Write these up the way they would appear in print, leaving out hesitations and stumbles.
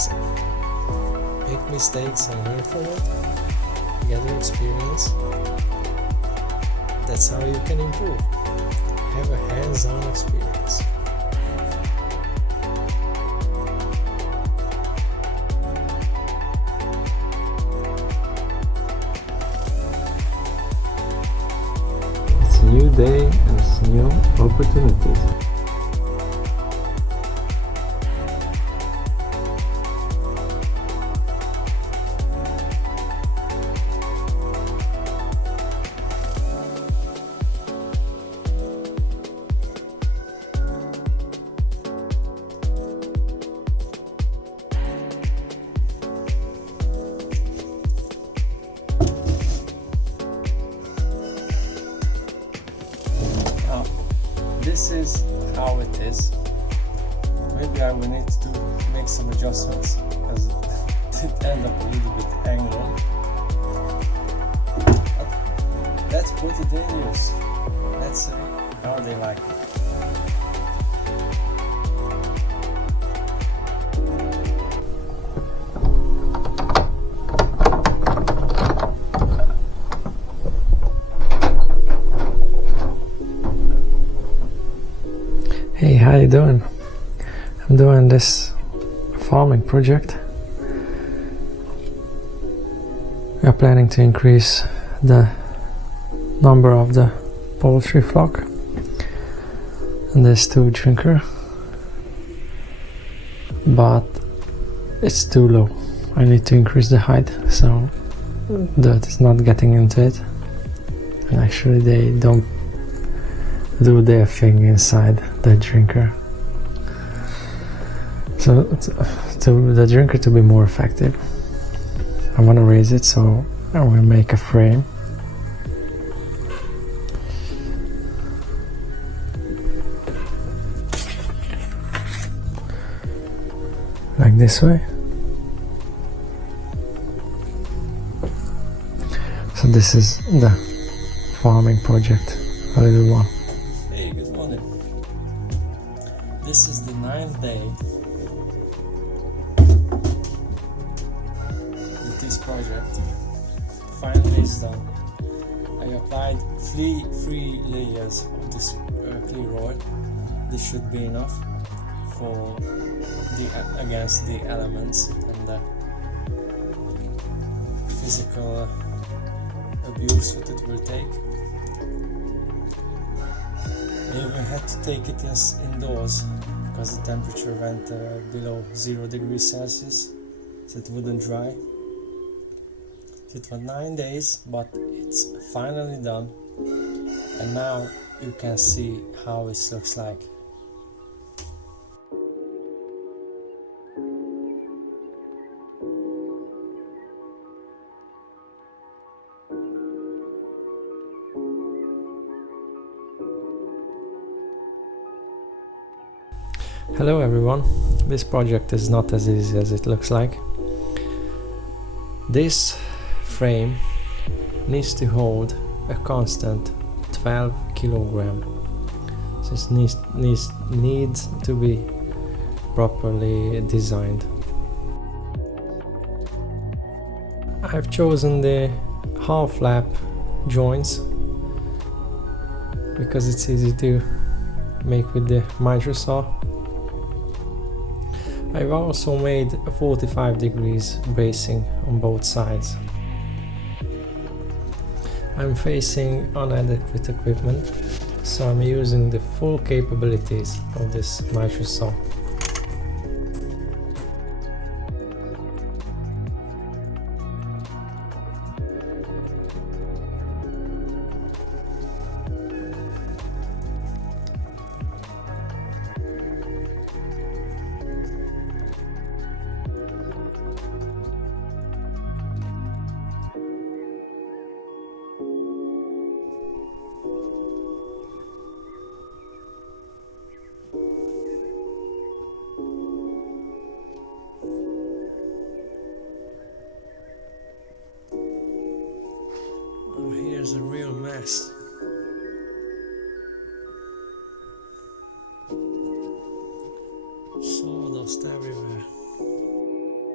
yourself. Make mistakes and learn from it. Gather experience. That's how you can improve. Have a hands-on experience. It's a new day and it's new opportunities. This is how it is. Maybe I will need to make some adjustments because it ended up a little bit angled. But let's put it in use. Let's see how they like it. Hey, how you doing? I'm doing this farming project. We are planning to increase the number of the poultry flock and this diyprodrinker, but it's too low. I need to increase the height so dirt is not getting into it, and actually they don't do their thing inside the drinker. So to the drinker to be more effective, I want to raise it, so I will make a frame. Like this way. So this is the farming project, a little one. Hey, good morning. This is the 9th day with this project. Finally it's done. I applied three layers of this clear oil. This should be enough for against the elements and the physical abuse that it will take. I even had to take it indoors because the temperature went below 0 degrees Celsius, so it wouldn't dry. It was 9 days, but it's finally done, and now you can see how it looks like. Hello everyone, this project is not as easy as it looks like. This frame needs to hold a constant 12 kilogram. So it needs to be properly designed. I've chosen the half lap joints because it's easy to make with the mitre saw. I've also made a 45 degrees bracing on both sides. I'm facing inadequate equipment, so I'm using the full capabilities of this mitre saw. Here's a real mess. Sawdust everywhere.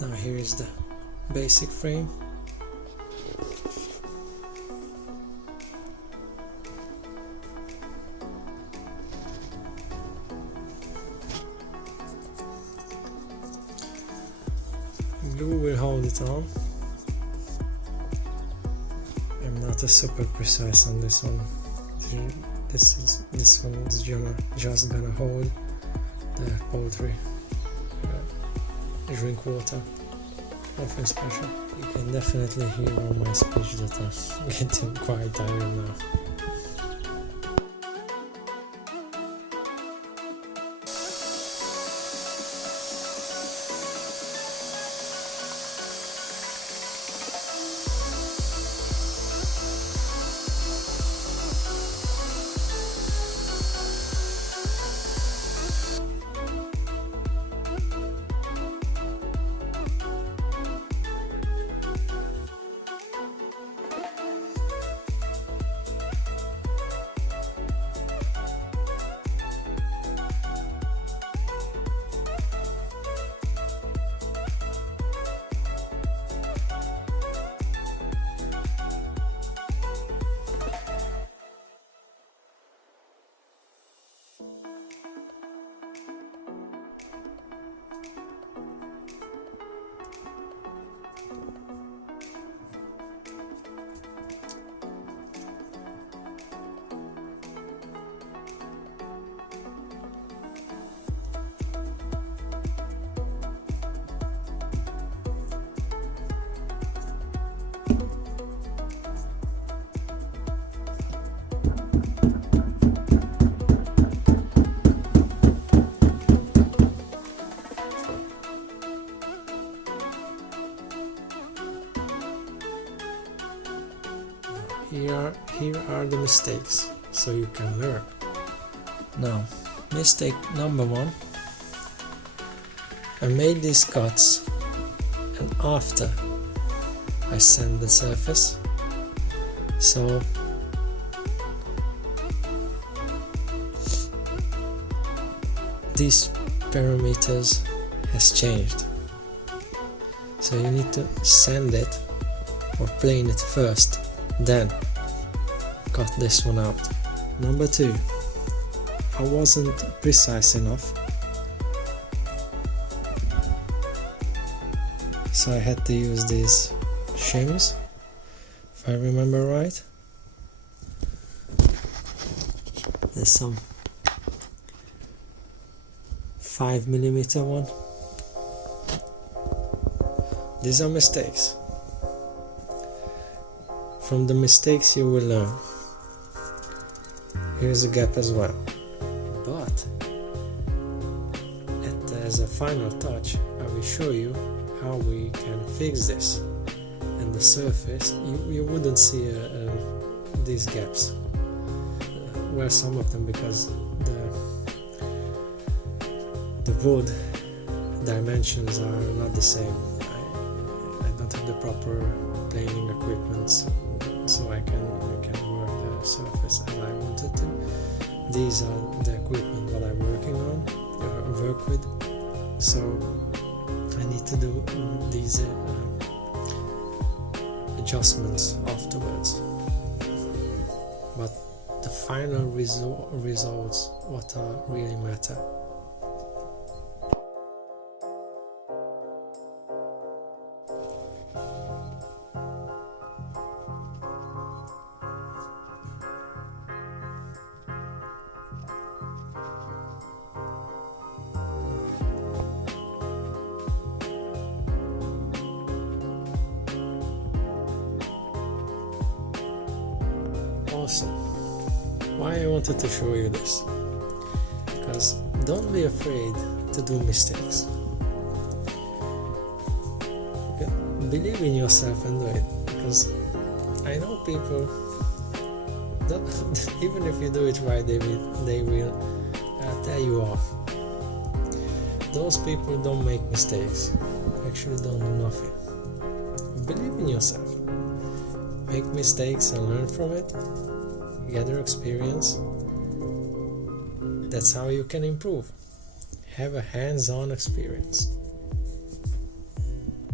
Now here is the basic frame. Glue will hold it on. I'm not super precise on this one. This one is just gonna hold the poultry drink water. Nothing special. You can definitely hear on my speech that I'm getting quite tired now. Here are the mistakes, so you can learn. Now, mistake number 1. I made these cuts, and after I sand the surface, so these parameters has changed. So you need to sand it or plane it first, then cut this one out. Number 2, I wasn't precise enough, so I had to use these shims, if I remember right. There's some 5mm one. These are mistakes. From the mistakes you will learn. Here's a gap as well. But as a final touch, I will show you how we can fix this. And the surface, you wouldn't see these gaps. Well, some of them, because the wood dimensions are not the same. I don't have the proper planing equipment, so I can work the surface as I wanted to. These are the equipment that I'm working on, work with. So I need to do these adjustments afterwards. But the final results, what really matter. Also, why I wanted to show you this, because don't be afraid to do mistakes. Believe in yourself and do it, because I know people that even if you do it right, they will tell you off. Those people don't make mistakes, actually don't do nothing. Believe in yourself. Make mistakes and learn from it. Gather experience. That's how you can improve. Have a hands-on experience.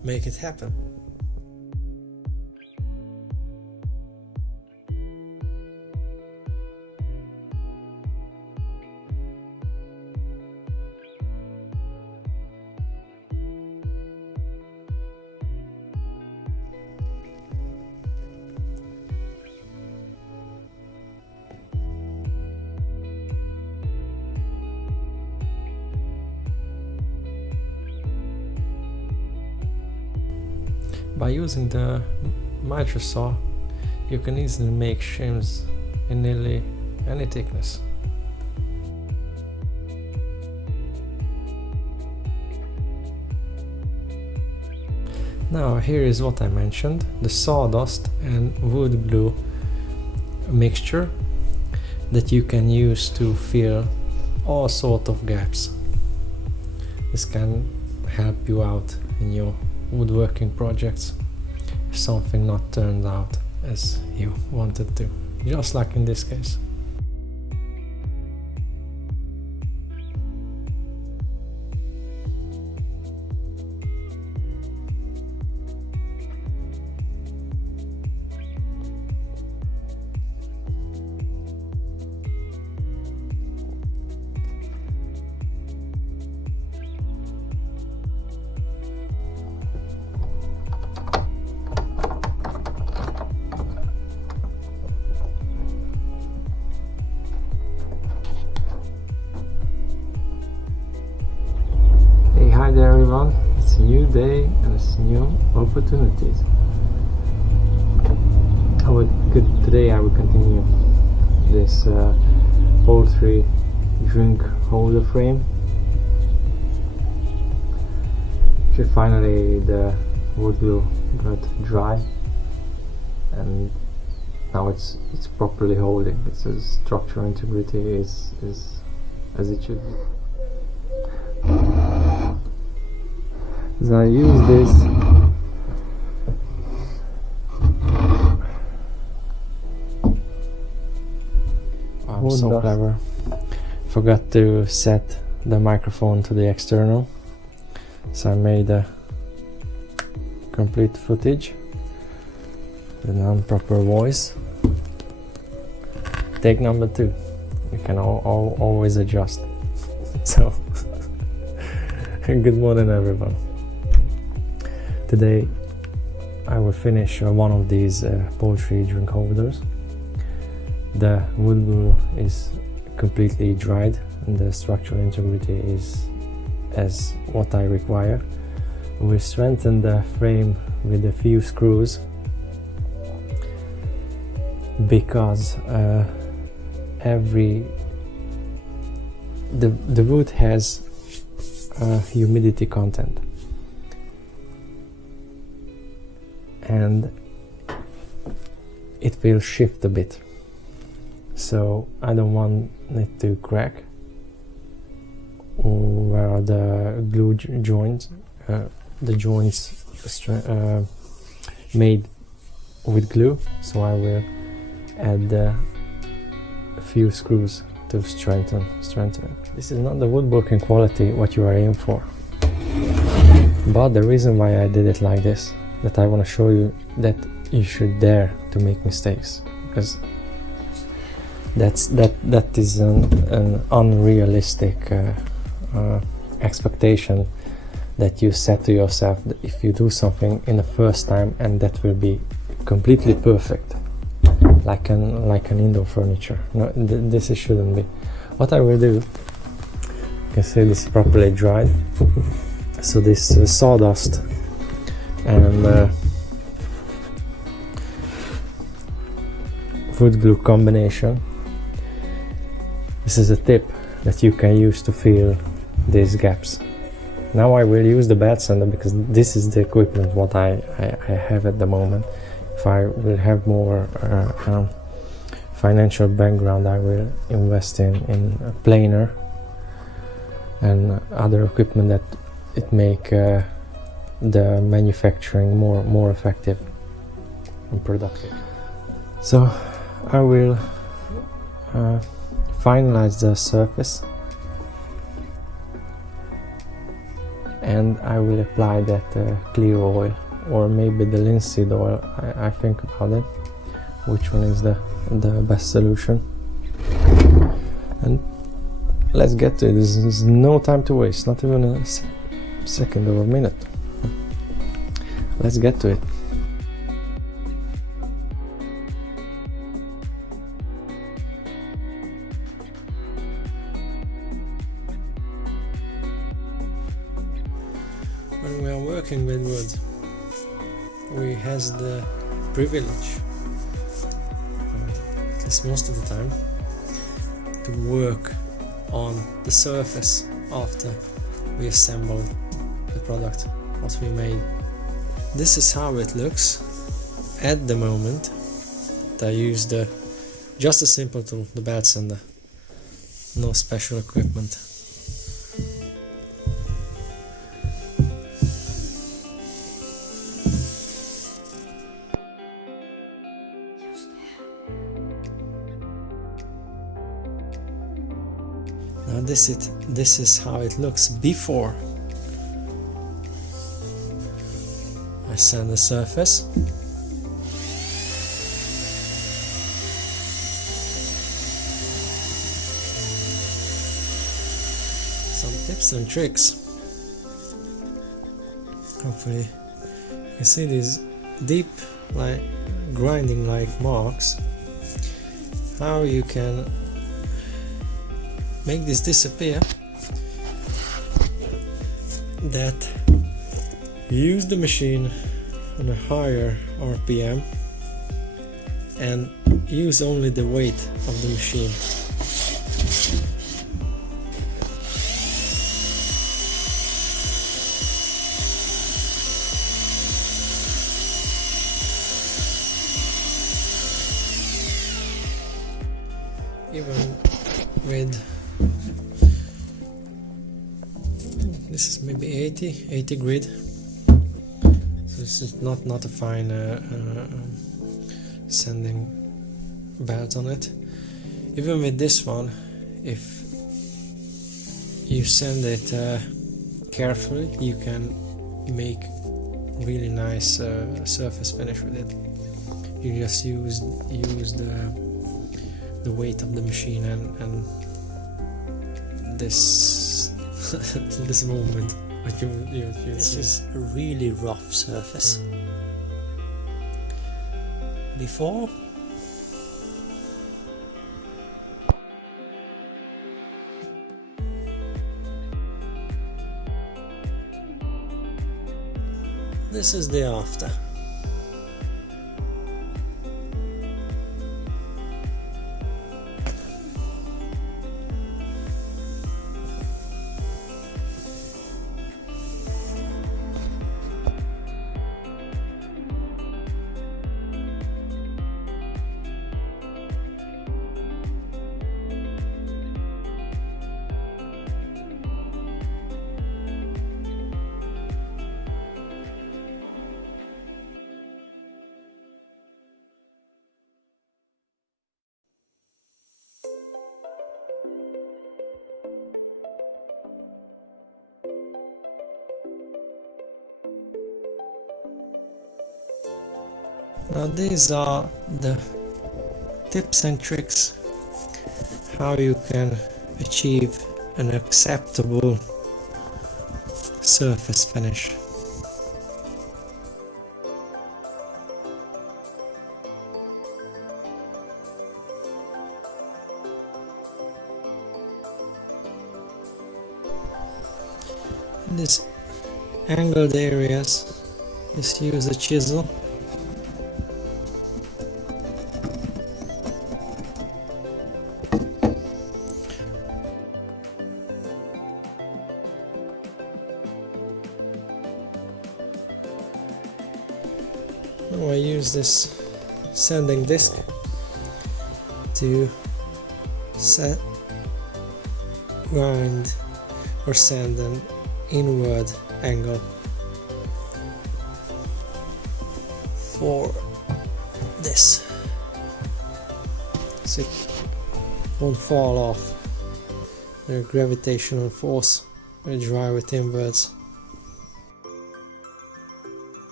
make it happen. By using the mitre saw, you can easily make shims in nearly any thickness. Now here is what I mentioned, the sawdust and wood glue mixture that you can use to fill all sort of gaps. This can help you out in your woodworking projects if something not turned out as you wanted to, just like in this case. Hi there everyone, it's a new day and it's new opportunities. Today I will continue this poultry drink holder frame. Finally the wood glue got dry and now it's properly holding. Its structural integrity is as it should be. So I use this I'm so clever. Forgot to set the microphone to the external, so I made a complete footage with an improper voice. Take number 2. You can always adjust. So good morning everyone. Today I will finish one of these poultry drink holders. The wood glue is completely dried and the structural integrity is as what I require. We strengthen the frame with a few screws because the wood has humidity content and it will shift a bit, so I don't want it to crack where the glue joints, the joints made with glue, so I will add a few screws to strengthen it. This is not the woodworking quality what you are aiming for, but the reason why I did it like this, that I want to show you that you should dare to make mistakes, because that is an unrealistic expectation that you set to yourself, that if you do something in the first time and that will be completely perfect, like an indoor furniture. No, this shouldn't be. What I will do, you can see this is properly dried, so this sawdust and wood glue combination, this is a tip that you can use to fill these gaps. Now I will use the bed sander because this is the equipment what I have at the moment. If I will have more financial background, I will invest in a planer and other equipment that it make the manufacturing more effective and productive. So I will finalize the surface and I will apply that clear oil, or maybe the linseed oil. I think about it, which one is the best solution. And let's get to it. There's no time to waste, not even a second or a minute. Let's get to it. When we are working with wood, we has the privilege, at least most of the time, to work on the surface after we assemble the product, what we made. This is how it looks at the moment. I use just a simple tool, the belt sander, no special equipment. Now this is how it looks before I sand the surface. Some tips and tricks. Hopefully you can see these deep, like grinding like marks. How you can make this disappear, that use the machine on a higher RPM and use only the weight of the machine. Even with this is maybe 80 grit, so this is not a fine sanding belt on it. Even with this one, if you sand it carefully, you can make really nice surface finish with it. You just use the weight of the machine and this this movement. This is a really rough surface. Before, this is the after. Now these are the tips and tricks how you can achieve an acceptable surface finish. In these angled areas, just use a chisel. Now I use this sanding disc to grind or sand an inward angle for this, so it won't fall off. The gravitational force will drive it inwards.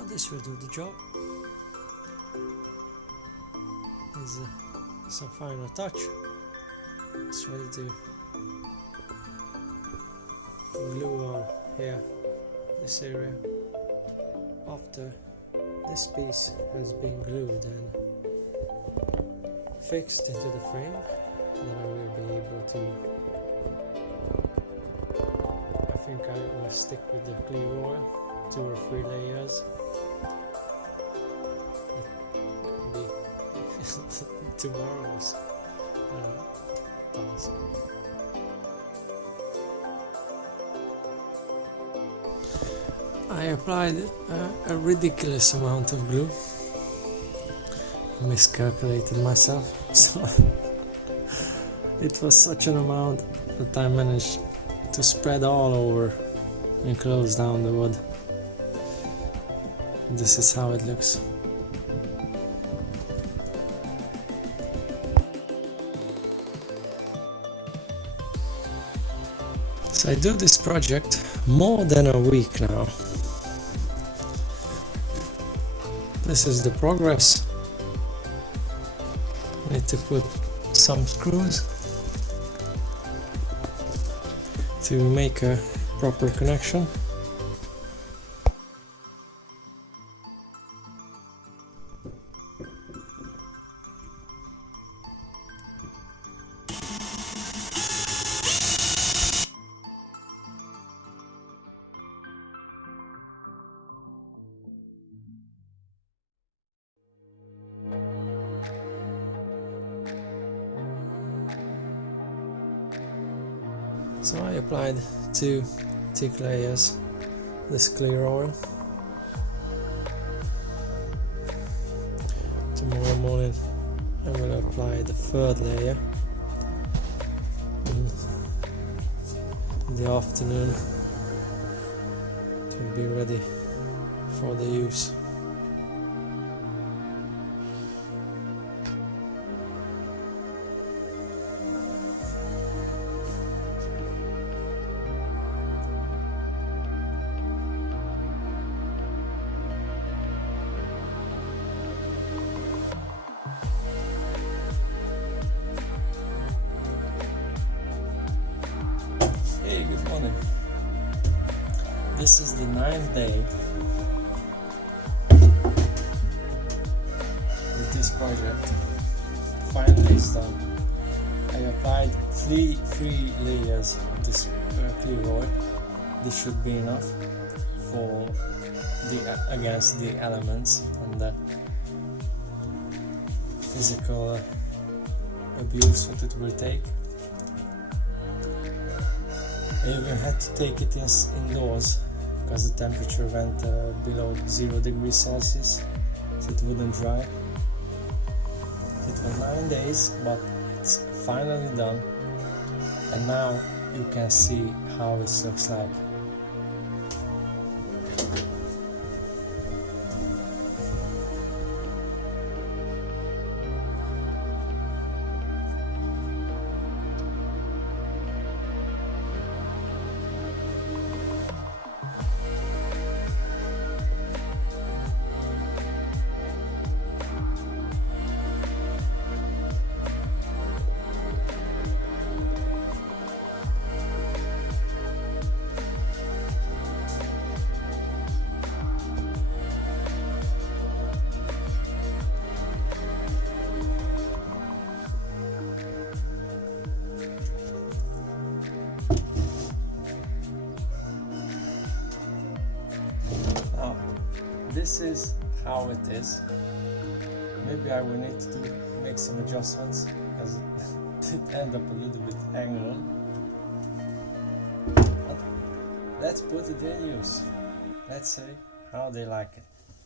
Now this will do the job. Is some final touch. It's ready to glue on here, this area. After this piece has been glued and fixed into the frame, then I will be able to, I think I will stick with the clear oil, 2 or 3 layers. Tomorrow's task. I applied a ridiculous amount of glue. I miscalculated myself, so it was such an amount that I managed to spread all over and close down the wood. This is how it looks. So I do this project more than a week now. This is the progress. I need to put some screws to make a proper connection. So I applied 2 thick layers this clear oil. Tomorrow morning I will apply the 3rd layer. In the afternoon it will be ready for the use. Hey, good morning. This is the 9th day with this project. Finally it's done. I applied 3 layers of this clear oil. This should be enough for against the elements and the physical abuse that it will take. I even had to take it indoors because the temperature went below 0 degrees Celsius, so it wouldn't dry. It was 9 days, but it's finally done, and now you can see how it looks like. This is how it is. Maybe I will need to make some adjustments because it did end up a little bit angled. But let's put it in use. Let's see how they like it.